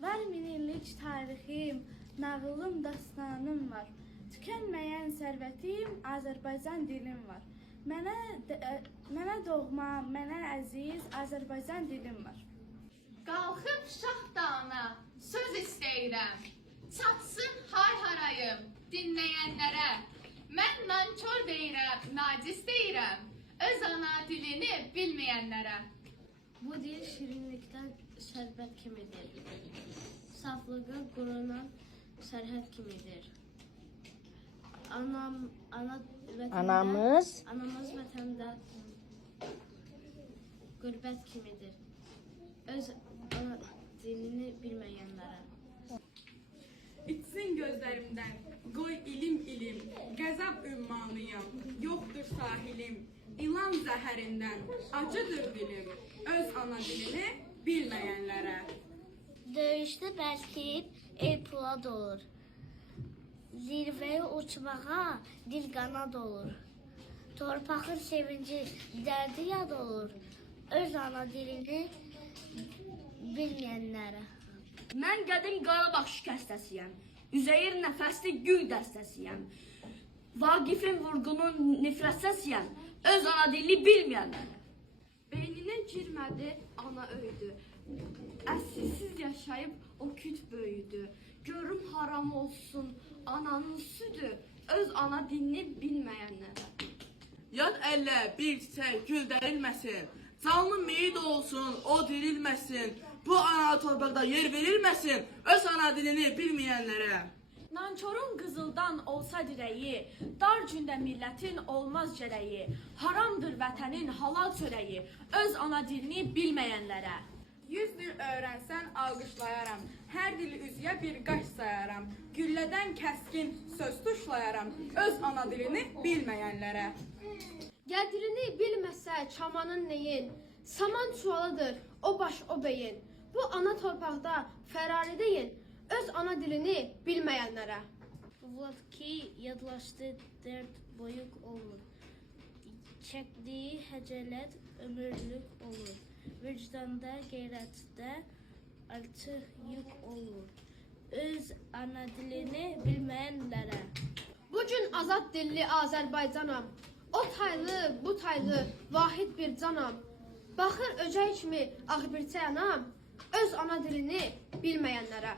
Var minillik tarixim, nağılım, dastanım var. Tükənməyən sərvətim, Azərbaycan dilim var. Mənə doğma, mənə əziz Azərbaycan dilim var. Qalxıb şah dağına söz istəyirəm. Çatsın hay-harayım dinləyənlərə. Mən nankor deyirəm, nacis deyirəm. Öz ana dilini bilməyənlərə. Bu dil şirinlikdən şərbət kimidir. Saflığı qurunan sərhəd kimidir. Anamız vətəndə qürbət kimidir. Öz ana dilini bilməyənlərə. İçsin gözlərimdən, qoy ilim, qəzəb ümmanıyam, yoxdur sahilim, ilan zəhərindən, acıdır dilim, öz ana dilini bilməyənlərə. Döyüşdə bəlkəyib el pulad olur. Zirvəyə uçmağa dil qanad olur. Torpağın sevinci, dərdi yad olur. Öz ana dilini bilməyənlərə. Mən qədim Qarabağ şikəstəsiyəm. Üzeyir nəfəsli gül dəstəsiyəm. Vaqifin vurğunun nifrətsəsiyəm. Öz ana dilini bilməyənlər. Beyninə girmədi ana öydü. Əsilsiz yaşayıb o küt böyüdü. Görüm haram olsun ananın südü. Öz ana dilini bilməyənlərə. Yad əllə bir çiçək gül dərilməsin. Canlı meyid olsun, o dirilməsin. Bu ana torpaqda yer verilməsin, öz ana dilini bilməyənlərə. Nankorun qızıldan olsa dirəyi, dar gündə millətin olmaz cərəyi. Haramdır vətənin halal çörəyi, öz ana dilini bilməyənlərə. 100 dil öyrənsən alqışlayaram, hər dili üzüyə bir qaş sayaram. Güllədən kəskin söz tuşlayaram, öz ana dilini bilməyənlərə. Qədrini bilməsə çamanın neyin, saman çuvalıdır o baş o beyin. Bu ana torpaqda fərari deyin, öz ana dilini bilməyənlərə. Vladki yadlaşdı dərd boyuq olur. Çəkdiyi həcələt ömürlük olur. Vicdanda, qeyrətdə artıq yük olur. Öz ana dilini bilməyənlərə. Bugün azad dilli Azərbaycanam. O taylı, bu taylı, vahid bir canam. Baxır öcək kimi ağbirçə anam, öz ana dilini bilməyənlərə.